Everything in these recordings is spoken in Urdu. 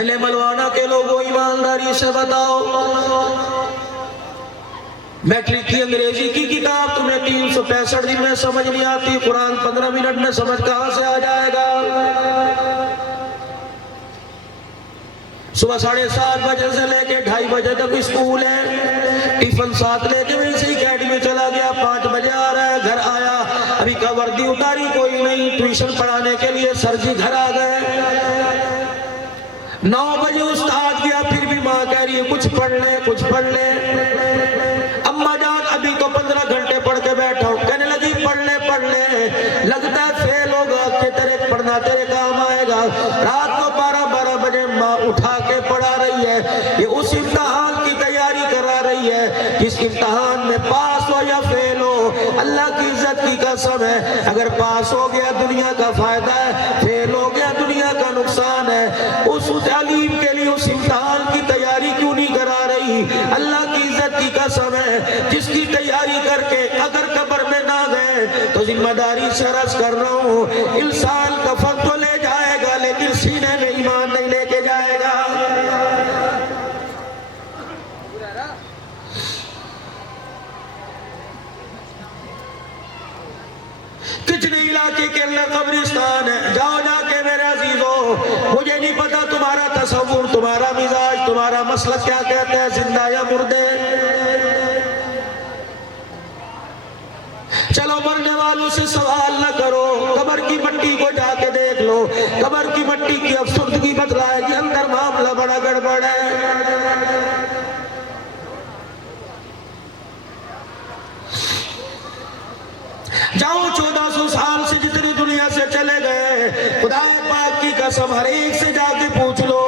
اہل ملوانا کے لوگوں ایمانداری سے بتاؤ، میٹرک کی انگریزی کی کتاب تمہیں 365 دن میں سمجھ نہیں آتی، قرآن 15 منٹ میں سمجھ کہاں سے آ جائے گا؟ صبح 7:30 بجے سے لے کے 2:30 بجے تک اسکول ہے، ٹیفن ساتھ لے کے وہیں سے اکیڈمی چلا گیا، 5 بجے آ رہا ہے، گھر آیا ابھی کا وردی اتاری کوئی نہیں، ٹیوشن پڑھانے کے لیے سر جی گھر آ گئے، 9 بجے استاد گیا، پھر بھی ماں کہہ رہی ہے کچھ پڑھ لے کچھ پڑھ لے، اماں جان ابھی تو 15 گھنٹے پڑھ کے بیٹھا ہوں، کہنے لگی پڑھ لے، لگتا ہے فیل ہوگا کہ تیرے پڑھنا تیرے کام آئے گا، رات کو 12 بجے ماں اٹھا کے پڑھا رہی ہے، یہ اس امتحان کی تیاری کرا رہی ہے جس امتحان میں پاس ہو یا فیل ہو، اللہ کی عزت کی قسم ہے، اگر پاس ہو گیا دنیا کا فائدہ ہے، فیل ہو گیا دنیا کا نقصان ہے، اس تعلیم کے لیے اس امتحان کی تیاری کیوں نہیں کرا رہی؟ اللہ کی عزت کی قسم ہے، جس کی تیاری کر کے اگر قبر میں نہ گئے تو ذمہ داری سے عرض کر رہا ہوں، انسان کفن تو لے جائے گا لیکن سینے میں ایمان نہیں لے کے جائے گا۔ کتنے علاقے کے اندر قبرستان ہے، جاؤ جا کے میرے عزیزو، مجھے نہیں پتا تمہارا تصور، تمہارا مزاج، تمہارا مسلک کیا کہتا ہے، زندہ یا مردے؟ چلو مرنے والوں سے سوال نہ کرو، قبر کی مٹی کو جا کے دیکھ لو، قبر کی مٹی کی افسردگی بتلائے گی اندر معاملہ بڑا گڑبڑ ہے۔ جاؤ 1400 سال سے جتنی دنیا سے چلے گئے، خدا پاک کی قسم ہر ایک سے جا کے پوچھ لو،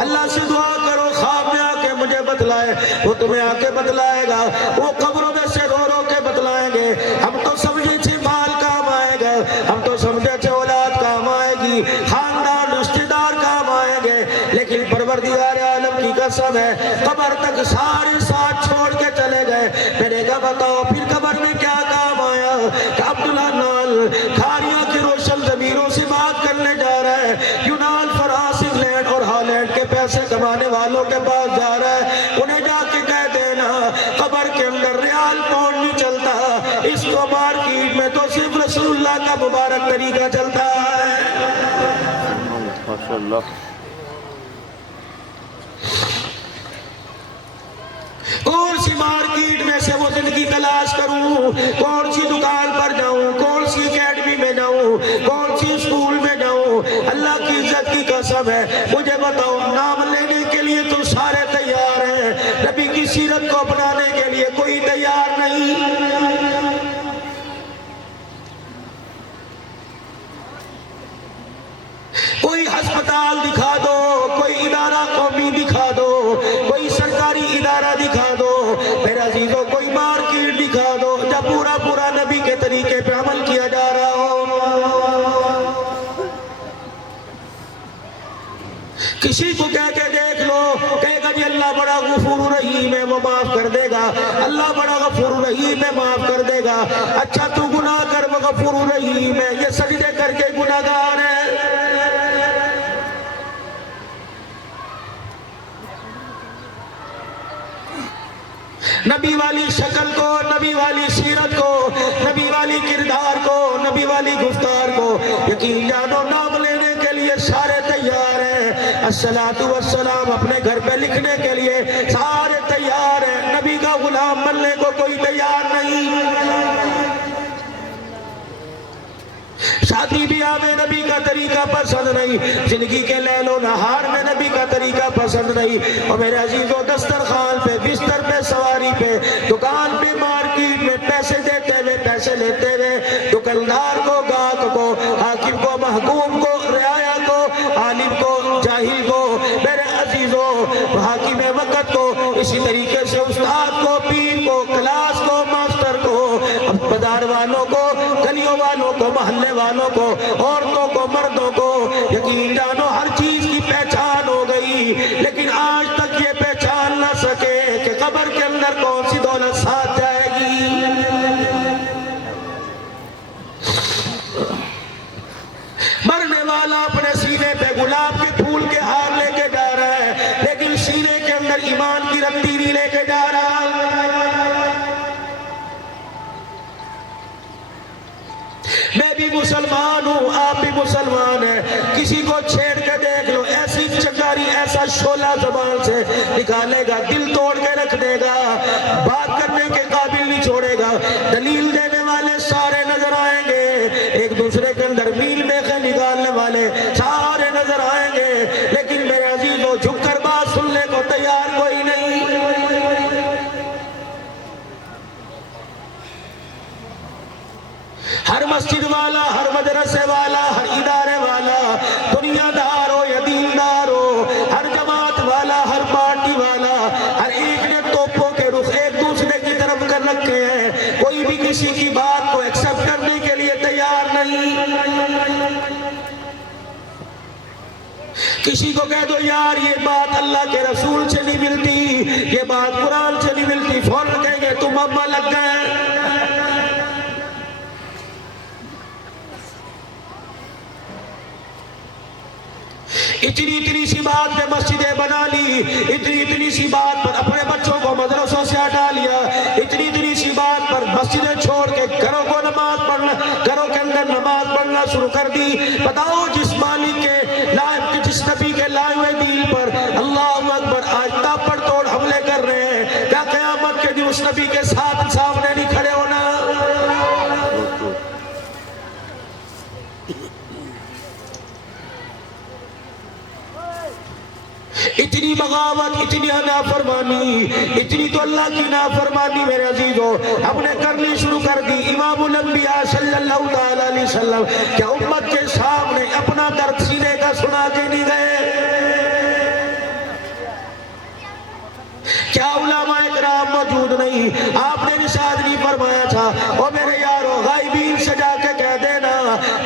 اللہ سے دعا کرو خواب میں آ کے مجھے بتلائے، وہ تمہیں آ کے بتلائے گا، وہ قبروں میں سے رو رو کے بتلائیں گے، ہم تو سمجھے تھے مال کام آئے گا، ہم تو سمجھے تھے اولاد کام آئے گی، خاندان رشتہ دار کام آئیں گے، لیکن پروردگار عالم کی قسم ہے قبر تک سارے ساتھ چھوڑ کے چلے گئے۔ میں نے کہا بتاؤ پھر قبر میں کیا کام آیا؟ کہ عبداللہ نال کھاریاں کی روشن ضمیروں سے بات کرنے جا رہا ہے، یونان، فرانس، انگلینڈ اور ہالینڈ کے پیسے کمانے والوں کے پاس جا رہا ہے، انہیں جا کے کہہ دینا قبر کے اندر ریال پاؤنڈ نہیں چلتا، اس کو مارکیٹ میں تو صرف رسول اللہ کا مبارک طریقہ چلتا ہے۔ ماشاءاللہ۔ کون سی مارکیٹ میں سے وہ زندگی تلاش کروں، کون سی دکان پر جاؤں، کون سی اکیڈمی میں جاؤں، کون سی اسکول میں جاؤں؟ اللہ کی عزت کی قسم ہے مجھے بتاؤ، نام لینے کے لیے تو سارے تیار ہیں، نبی کی سیرت کو اپنانے کے لیے کوئی تیار نہیں۔ کوئی ہسپتال دکھا دو، کوئی ادارہ قومی دکھا دو، کوئی سرکاری ادارہ دکھا دو، میرے عزیزوں کوئی مارکیٹ دکھا دو جب پورا پورا نبی کے طریقے پہ عمل کیا جا رہا ہو۔ کسی کو کہہ کے دیکھ لو، کہے گا جی اللہ بڑا غفور رحیم ہے وہ معاف کر دے گا، اللہ بڑا غفور رحیم ہے معاف کر دے گا، اچھا تو گناہ کر وہ غفور رحیم ہے، یہ سجدے کر کے گناہگار ہے۔ نبی والی شکل کو، نبی والی سیرت کو، نبی والی کردار کو، نبی والی گفتار کو یقین جانو نام لینے کے لیے سارے تیار ہیں، الصلاۃ والسلام اپنے گھر پہ لکھنے کے لیے سارے تیار ہیں، نبی کا غلام بننے کو کوئی تیار نہیں۔ شادی بیاہ میں نبی کا طریقہ پسند نہیں، زندگی کے لیل و نہار میں نبی کا طریقہ پسند نہیں، اور میرے عزیزوں دسترخوان پہ، بستر پہ، سواری پہ، دکان پہ، مارکیٹ میں پیسے دیتے ہوئے، پیسے لیتے ہوئے، دکاندار کو، گاہک کو، حاکم کو، محکوم کو، رعایا کو، عالم کو، جاہل کو، میرے عزیزوں حاکم وقت کو، اسی طریقے سے استاد کو، پیر کو، کلاس کو، ماسٹر کو، بازار والوں کو، گلیوں والوں کو، محلے والوں کو، عورتوں کو، مردوں کو، یقین جانو ہر چیز کی پہچان ہو گئی، لیکن آج تک یہ پہچان نہ سکے کہ قبر کے اندر کون سی دولت ساتھ جائے گی۔ مرنے والا اپنے سینے پہ گلاب کے پھول کے ہار لے کے جا رہا مسلمان ہوں، آپ بھی مسلمان ہیں، کسی کو چھیڑ کے دیکھ لو، ایسی چنگاری ایسا شعلہ زبان سے نکالے گا، دل توڑ کے رکھ دے گا، بات کرنے کے قابل نہیں چھوڑے گا، دلیل دینے والے سارے نظر آئیں گے، ایک دوسرے کے اندر میل میخیں نکالنے والے سارے نظر آئیں گے، لیکن میرے عزیزوں جھک کر بات سننے کو تیار کوئی نہیں۔ ہر مسجد والا، ہر مدرسے والا، ہر ادارے والا، دنیا دار ہو یا دیندار ہو، ہر جماعت والا، ہر پارٹی والا، ہر ایک نے توپوں کے رخ ایک دوسرے کی طرف کر رکھے ہیں، کوئی بھی کسی کی بات کو ایکسپٹ کرنے کے لیے تیار نہیں۔ کسی کو کہہ دو یار یہ بات اللہ کے رسول سے نہیں ملتی، یہ بات قرآن سے نہیں ملتی، فوراً کہیں گے تم اما لگ گئے۔ اتنی سی بات پہ مسجدیں بنا لی، اتنی سی بات پر اپنے بچوں کو مدرسوں سے ہٹا لیا، اتنی سی بات پر مسجدیں چھوڑ کے گھروں کو نماز پڑھنا، گھروں کے اندر نماز پڑھنا شروع کر دی۔ بتاؤ جس مالک کے جس نبی کے لائے ہوئے دین پر اللہ اکبر آج تاپڑ توڑ حملے کر رہے ہیں، کیا قیامت کے دن اس نبی کے ساتھ سامنے نہیں کھڑے ہونا؟ اتنی بغاوت، اتنی نافرمانی، اتنی تو اللہ کی نافرمانی میرے عزیزوں ہم نے کرنی شروع کر دی۔ امام الانبیاء صلی اللہ علیہ وسلم کیا امت کے سامنے اپنا درد سینے کا سنا کے نہیں گئے؟ کیا علماء کرام موجود نہیں؟ آپ نے نشاد نہیں فرمایا تھا او میرے یارو غائبین سے جا کے کہہ دینا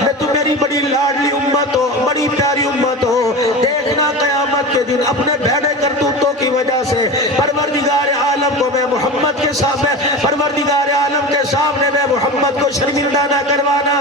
میں تو میری بڑی لاڈلی امت ہو، بڑی پیاری امت ہو، دیکھنا قیامت کے دن اپنے بھیڑے کرتوتوں کی وجہ سے پروردگار عالم کو میں محمد کے سامنے، پروردگار عالم کے سامنے میں محمد کو شرمندہ نہ کروانا۔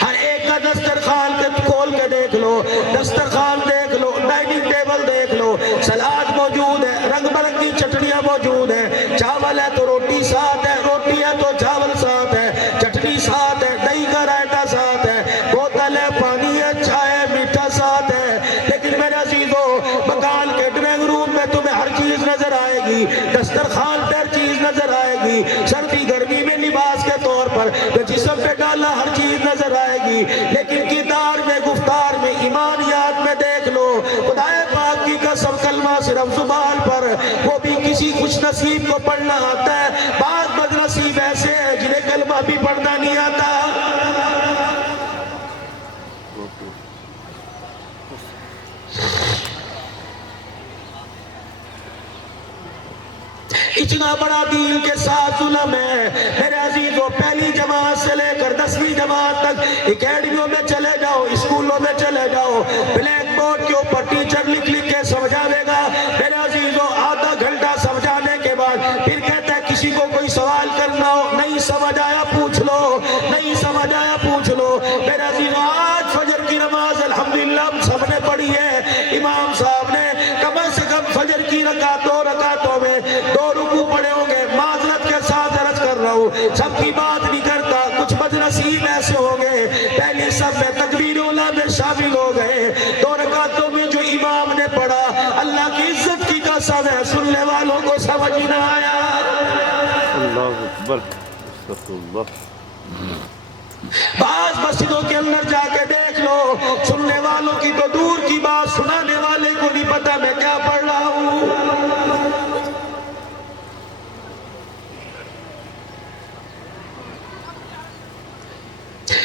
ہر ایک کا دسترخوان کھول کے دیکھ لو، دسترخوان دیکھ لو، ڈائننگ ٹیبل دیکھ لو، سلاد موجود ہے، رنگ برنگی چٹنیاں موجود ہیں، چاول ہے تو روٹی ساتھ ہے، روٹی ہے تو چاول ساتھ ہے، چٹنی ساتھ ہے، دہی کا رائتہ ساتھ ہے، بوتل ہے، پانی ہے، چائے میٹھا ساتھ ہے، لیکن میرے عزیزوں مکان کے ڈرائنگ روم میں تمہیں ہر چیز نظر آئے گی، دسترخوان پر ہر چیز نظر آئے گی، سردی گرمی میں لباس کے طور پر جو جسم پہ ڈالا ہر چیز نظر آئے گی، لیکن کردار میں، گفتار میں، ایمانیات میں دیکھ لو خدائے پاک کی قسم کلمہ صرف زبان پر، وہ بھی کسی خوش نصیب کو پڑھنا آتا ہے، بعض بد نصیب ایسے ہیں جنہیں کلمہ بھی پڑھنا نہیں آتا۔ اتنا بڑا دین کے ساتھ ظلم ہے میرے عزیزوں، پہلی جماعت سے لے کر 10ویں جماعت تک اکیڈمیوں میں چلے جاؤ، اسکولوں میں چلے جاؤ، بلیک بورڈ کے اوپر ٹیچر لکھ لکھ کے سمجھاوے گا میرے عزیزوں، آدھا گھنٹہ سمجھانے کے بعد پھر کہتا ہے کسی کو کوئی سوال کرنا ہو، نہیں سمجھ آیا پوچھ لو، نہیں سمجھ آیا پوچھ لو۔ میرے عزیزوں آج فجر کی نماز الحمدللہ ہم سب نے پڑھی ہے، امام صاحب نے کم سے کم فجر کی دو رکعتوں میں 2 رکوع پڑھے ہوں گے، معذرت کے ساتھ عرض کر رہا ہوں، سب کی بات نہیں کرتا، کچھ بد نصیب ایسے ہوں گے پہلی صف میں تکبیر اولیٰ میں شامل ہو گئے، 2 رکعتوں میں جو امام نے پڑھا اللہ کی عزت کی قسم ہے سننے والوں کو سمجھ نہ آیا۔ اللہ اکبر، استغفر اللہ۔ بعض مسجدوں کے اندر جا کے دیکھ لو، سننے والوں کی تو دور کی بات، سنانے والے کو نہیں پتا میں کیا پڑھ رہا ہوں۔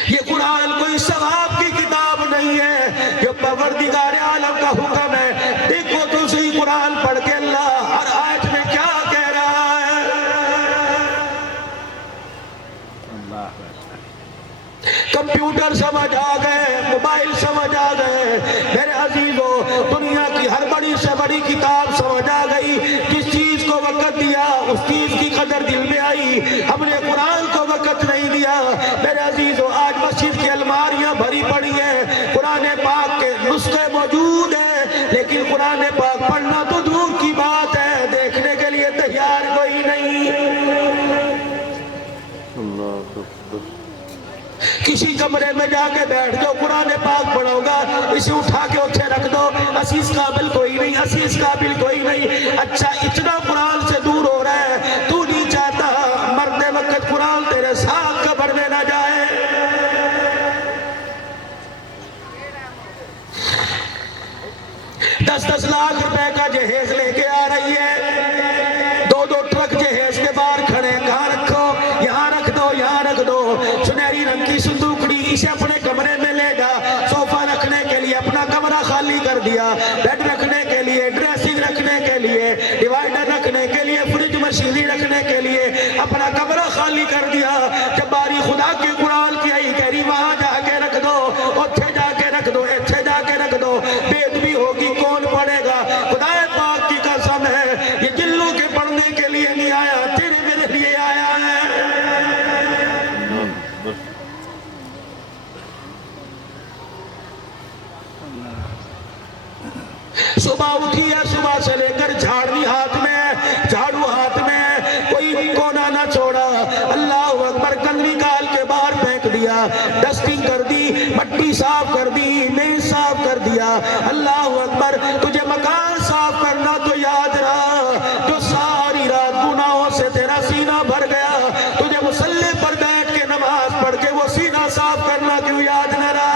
یہ قرآن کوئی ثواب کی کتاب نہیں ہے، یہ پروردگار عالم کا حکم ہے۔ دیکھو تو صحیح قرآن پڑھ کے اللہ ہر آیت میں کیا کہہ رہا ہے۔ کمپیوٹر سمجھ آ گئے، موبائل سمجھ آ گئے، میرے عزیزوں دنیا کی ہر بڑی سے بڑی کتاب سمجھ آ گئی، جس چیز کو وقت دیا اس چیز کی قدر دل میں آئی، ہم نے قرآن کو وقت نہیں دیا۔ میرے عزیزوں آج مسجد کی الماریاں بھری پڑی ہیں، قرآن پاک کے نسخے موجود ہیں، لیکن قرآن پاک پڑھنا تو دور کی بات ہے، دیکھنے کے لیے تیار کسی کمرے میں جا کے بیٹھ جاؤ، قرآن پاک پڑھو گا، اسے اٹھا کے اتھے رکھ دو، اسیس قابل کوئی نہیں، اسیس قابل کوئی نہیں۔ اچھا اتنا قرآن سے دور ہو رہا ہے، تو نہیں چاہتا مرتے وقت قرآن تیرے ساتھ قبر میں نہ جائے؟ 10-10 لاکھ روپے کا جہیز لے کے آ رہی ہے، 2-2 ٹرک جہیز کے باہر کھڑے، کہاں رکھو؟ یہاں رکھ دو، یہاں رکھ دو۔ سنہری رنگ کی صندوقڑی، اسے اپنے کمرے میں لے جا۔ صوفہ رکھنے کے لیے اپنا کمرہ خالی کر دیا، بیڈ رکھنے کے لیے، ڈریسنگ رکھنے کے لیے، ڈیوائیڈر رکھنے کے لیے، فریج مشینری رکھنے کے لیے اپنا کمرہ خالی کر دیا۔ جب باری خدا کی قرآن کی آئی کہہ رہی وہاں جا کے رکھ دو، اتھے جا کے رکھ دو، اتھے جا کے رکھ دو، بید بھی ہوگی، کون پڑھے گا؟ خدا پاک کی قسم ہے یہ جلوں کے پڑھنے کے لیے نہیں آیا، تیرے میرے لیے آیا ہے۔ صبح اٹھی ہے، صبح سے لے کر جھاڑو ہاتھ میں، جھاڑو ہاتھ میں، کوئی کونا نہ چھوڑا۔ اللہ اکبر، گند نکال کے باہر پھینک دیا، ڈسٹنگ کر دی، مٹی صاف کر دی، نہیں صاف کر دیا۔ اللہ اکبر، تجھے مکان صاف کرنا تو یاد رہا، جو ساری رات گناہوں سے تیرا سینہ بھر گیا، تجھے مصلی پر بیٹھ کے نماز پڑھ کے وہ سینہ صاف کرنا کیوں یاد نہ رہا؟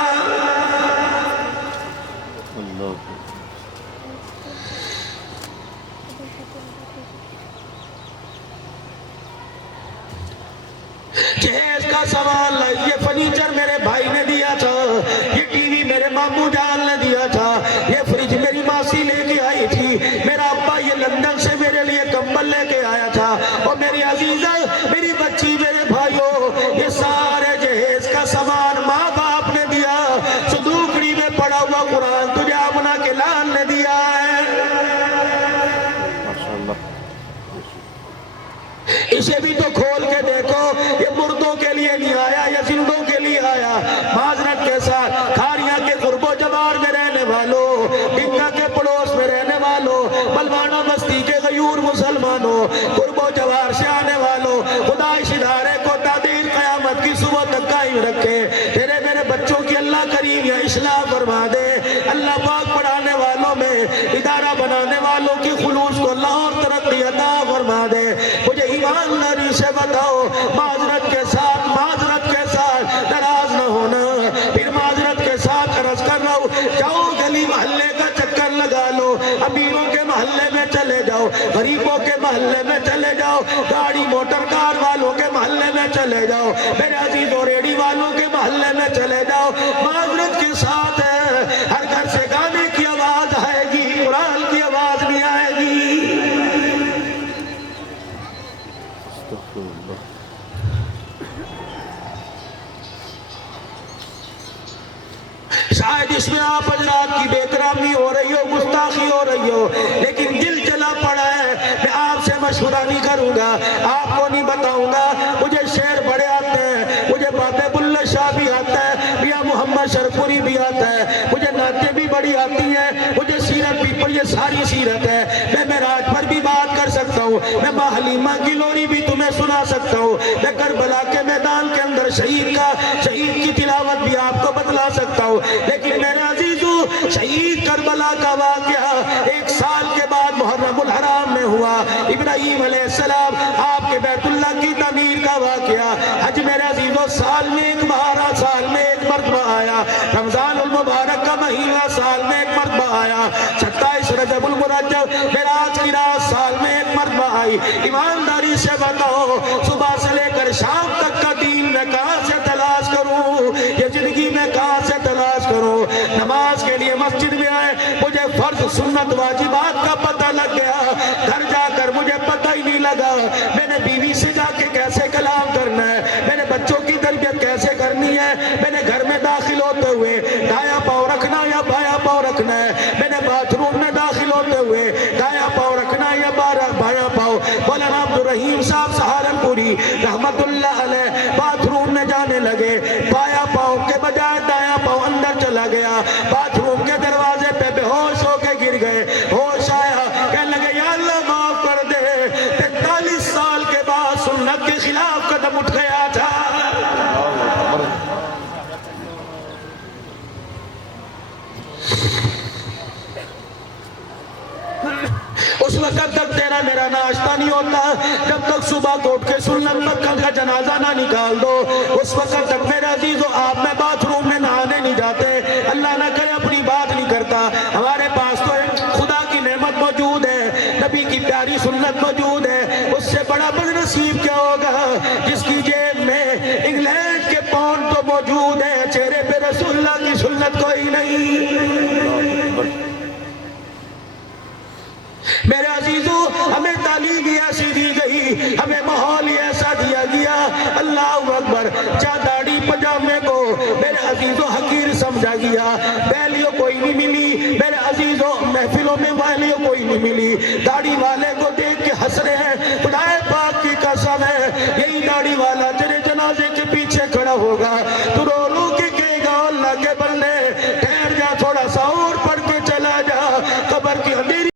جہیز کا سوال، یہ فرنیچر میرے بھائی نے دیا تھا، یہ ٹی وی میرے ماموں جان نے دیا تھا، یہ فریج میری ماسی لے کے آئی تھی، میرا ابا یہ لندن سے میرے لیے کمبل لے کے آیا تھا، اور میری عزیزہ، میری بچی، میرے بھائیوں، یہ سارے جہیز کا سامان ماں باپ نے دیا۔ صندوقڑی میں پڑا ہوا قرآن تجھے آمنہ کے لال نے دیا ہے۔ اسے بھی تو کھول کے دیکھو، یہ مردوں کے لیے نہیں آیا، یہ زندوں کے لیے آیا۔ معذرت کے ساتھ کھاریاں کے قرب و جوار میں رہنے والوں، ڈنگا کے پڑوس میں رہنے والوں، بلوانہ بستی کے غیور مسلمانوں، قرب و جوار سے آنے والوں، خدا اس ادارے کو تعدیر قیامت کی صبح تک قائم رکھے۔ تیرے میرے بچوں کی اللہ کریم یا اصلاح فرما دے۔ اللہ پاک پڑھانے والوں میں، ادارہ بنانے والوں کی خلوص کو اللہ اور ترقی عطا فرما دے۔ مجھے ایمانداری سے بتاؤ، معذرت کے ساتھ ناراض نہ ہونا، پھر معذرت کے ساتھ عرض کر رہا ہوں، جاؤ گلی محلے کا چکر لگا لو، امیروں کے محلے میں چلے جاؤ، غریبوں کے محلے میں چلے جاؤ، گاڑی موٹر کار والوں کے محلے میں چلے جاؤ، میرے عزیزوں ریڈی والوں کے محلے میں چلے جاؤ، معذرت کے ساتھ ہر گھر سے گانے کی آواز آئے گی، قرآن کی آواز نہیں آئے گی۔ شاید اس میں آپ حضرات کی بے احترامی ہو رہی ہو، گستاخی ہو رہی ہو، لیکن دل چلا پڑا ہے، میں آپ سے مشورہ نہیں کروں گا، آپ کو نہیں بتاؤں گا۔ مجھے شعر بڑے آتے ہیں، مجھے باتیں بلّہ شاہ بھی آتا ہے، میاں محمد شرپوری بھی آتا ہے، مجھے نعتیں بھی بڑی آتی ہیں، مجھے سیرت بھی، پر یہ ساری سیرت ہے، میں معراج پر بھی بات کر سکتا ہوں، میں ماں حلیمہ کی لوری بھی تمہیں سنا سکتا ہوں، میں کربلا کے میدان کے اندر شہید کی تلاوت بھی آپ کو بتلا سکتا ہوں، لیکن میرے عزیزو، شہید کربلا کا واقعہ 1 سال کے بعد محرم الحرام میں ہوا۔ ابراہیم علیہ السلام آپ کے بیت اللہ کی تعمیر کا واقعہ، حج میرے عزیزو سال میں ایک بار، سال میں ایک مرتبہ آیا، رمضان المبارک کا مہینہ سال میں ایک مرتبہ آیا، 27 رجب المرجب معراج کی رات سال میں ایک مرتبہ آئی۔ ایمانداری سے بتاؤ، صبح سے لے کر شام تک کا دین میں کہاں سے تلاش کروں، یہ زندگی میں کہاں سے تلاش کروں؟ نماز کے لیے مسجد میں آئے، مجھے فرض سنت واجبات کا پتہ لگ گیا، گھر جا کر مجھے پتہ ہی نہیں لگا میں نے بیوی سے جا کے کیسے کلام کرنا ہے، میں نے بچوں کی تربیت کیسے کرنی ہے، میں نے گھر میں داخل ہوتے ہوئے دایاں پاؤں رکھنا یا بایاں پاؤں رکھنا ہے، میں نے باتھ روم میں داخل ہوتے ہوئے دایاں پاؤں رکھنا یا بایاں پاؤں۔ مولانا عبدالرحیم صاحب سہارنپوری رحمت اللہ علیہ باتھ روم میں جانے لگے، بایاں پاؤں کے بجائے دایاں پاؤں اندر چلا گیا، باتھ روم کے دروازے پہ بے ہوش ہو کے گر گئے، ہوش آیا، کہنے لگے یا اللہ معاف کر دے، 43 سال کے بعد سنت کے خلاف قدم اٹھ گیا تھا۔ جب تک صبح کو اٹھ کے سنت مکہ کا جنازہ نہ نکال دو اس وقت تک میرے عزیزو آپ میں باتھ روم میں نہانے نہیں جاتے. اللہ نہ کرے اپنی بات نہیں کرتا. ہمارے پاس تو خدا کی نعمت موجود ہے, نبی کی پیاری سنت موجود ہے. اس سے بڑا بد نصیب کیا ہوگا جس کی جیب میں انگلینڈ کے پاؤنڈ تو موجود ہے, چہرے پہ رسول اللہ کی سنت کوئی نہیں. میرے عزیزو ہمیں تعلیم ہی ایسی دی گئی, ہمیں ماحول ہی ایسا دیا گیا. اللہ اکبر. جہاں داڑھی پجامے کو میرے عزیزو حقیر سمجھا گیا, ویلیو کوئی نہیں ملی. میرے عزیزو محفلوں میں ویلیو کوئی نہیں ملی. داڑھی والے کو دیکھ کے حسرت